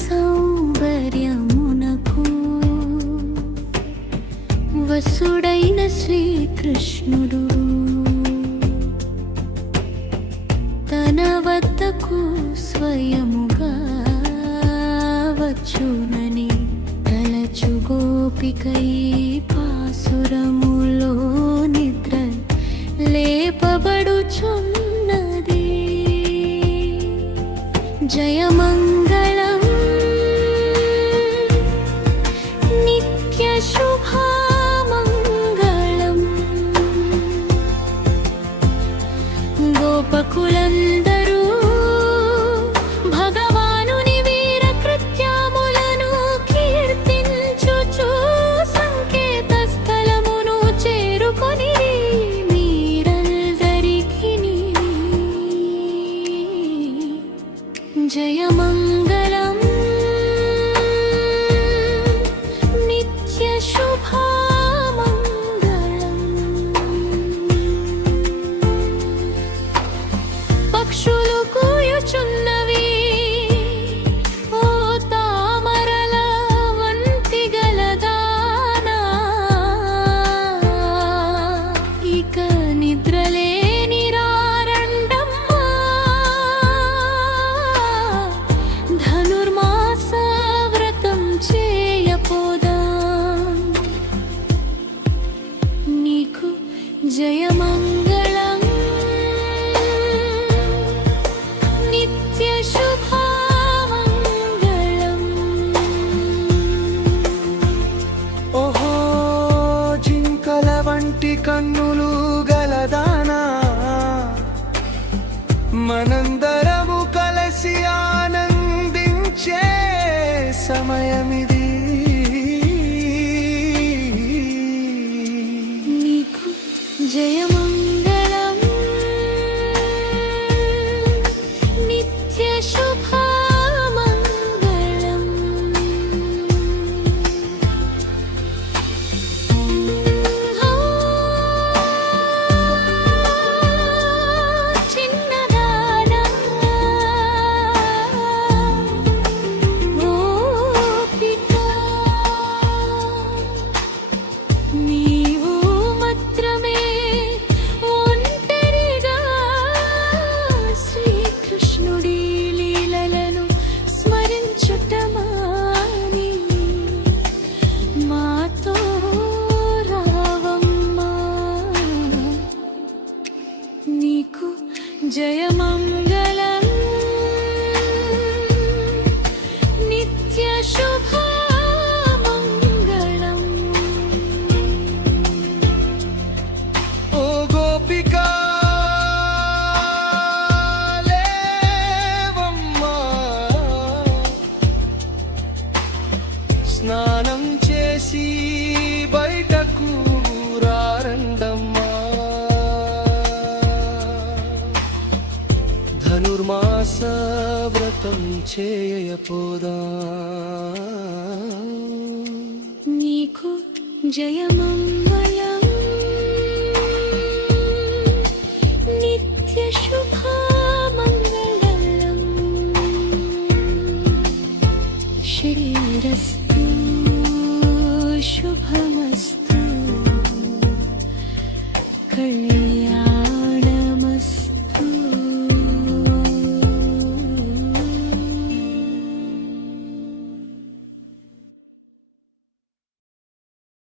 సౌందర్యమునకు వసుడైన శ్రీకృష్ణుడు తన వద్దకు స్వయముగా వచ్చునని తలచు గోపికై పాసురములో నిద్ర లేపబడుచున్నది. జయమంగళం నిత్య శుభమంగళం గోపకులందరూ భగవానుని వీర కృత్యములను కీర్తించుచు సంకేత స్థలమును చేరుకొని మీరందరికిని జయమంగళం నిత్య శుభమంగళం. పక్షులు కూయుచున్నవి ఓ తామరల వంటి గలదానా, ఇక నిద్రలేని రారండమ్మా, ధనుర్మాస వ్రతం చేయపోదాం. నీకు జయమంగళం నిత్య శుభమంగళం. ఓహో జింకల వంటి కన్నులు గలదానా, మనందరము కలిసి ఆనందించే సమయమిది. నీకు జయమంగళం నిత్య శుభమంగళం. చిన్నదానా గోపిక, నీవు మాత్రమే ఒంటరిగా శ్రీకృష్ణుడి లీలలను స్మరించుట మాని మాతో రావమ్మా. నీకు జయమంగళం నిత్య శుభమంగళం. ఓ గోపిక లేవమ్మా, స్నానం చేసి బయటకు రారండమ్మా, ధనుర్మాస వ్రతం చేయపోదా. నీకు జయమంగళం